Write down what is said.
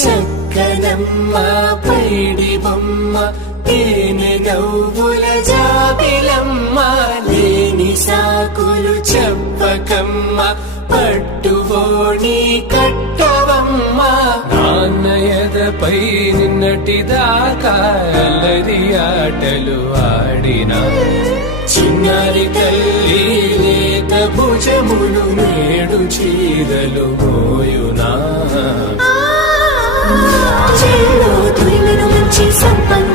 చక్కనమ్మ పైడి బొమ్మ తేనె నవ్వుల జాబిలమ్మ లేని సాకులు చెప్పకమ్మ పట్టువోణి కట్టవమ్మ నాన్నయదపై నిన్నటిదాకా అల్లరి ఆటలు ఆడినా చిన్నారి తల్లి లేత భుజములు నేడు చీరలు మోయునా చెల్లో తురిమెను మంచి సంపద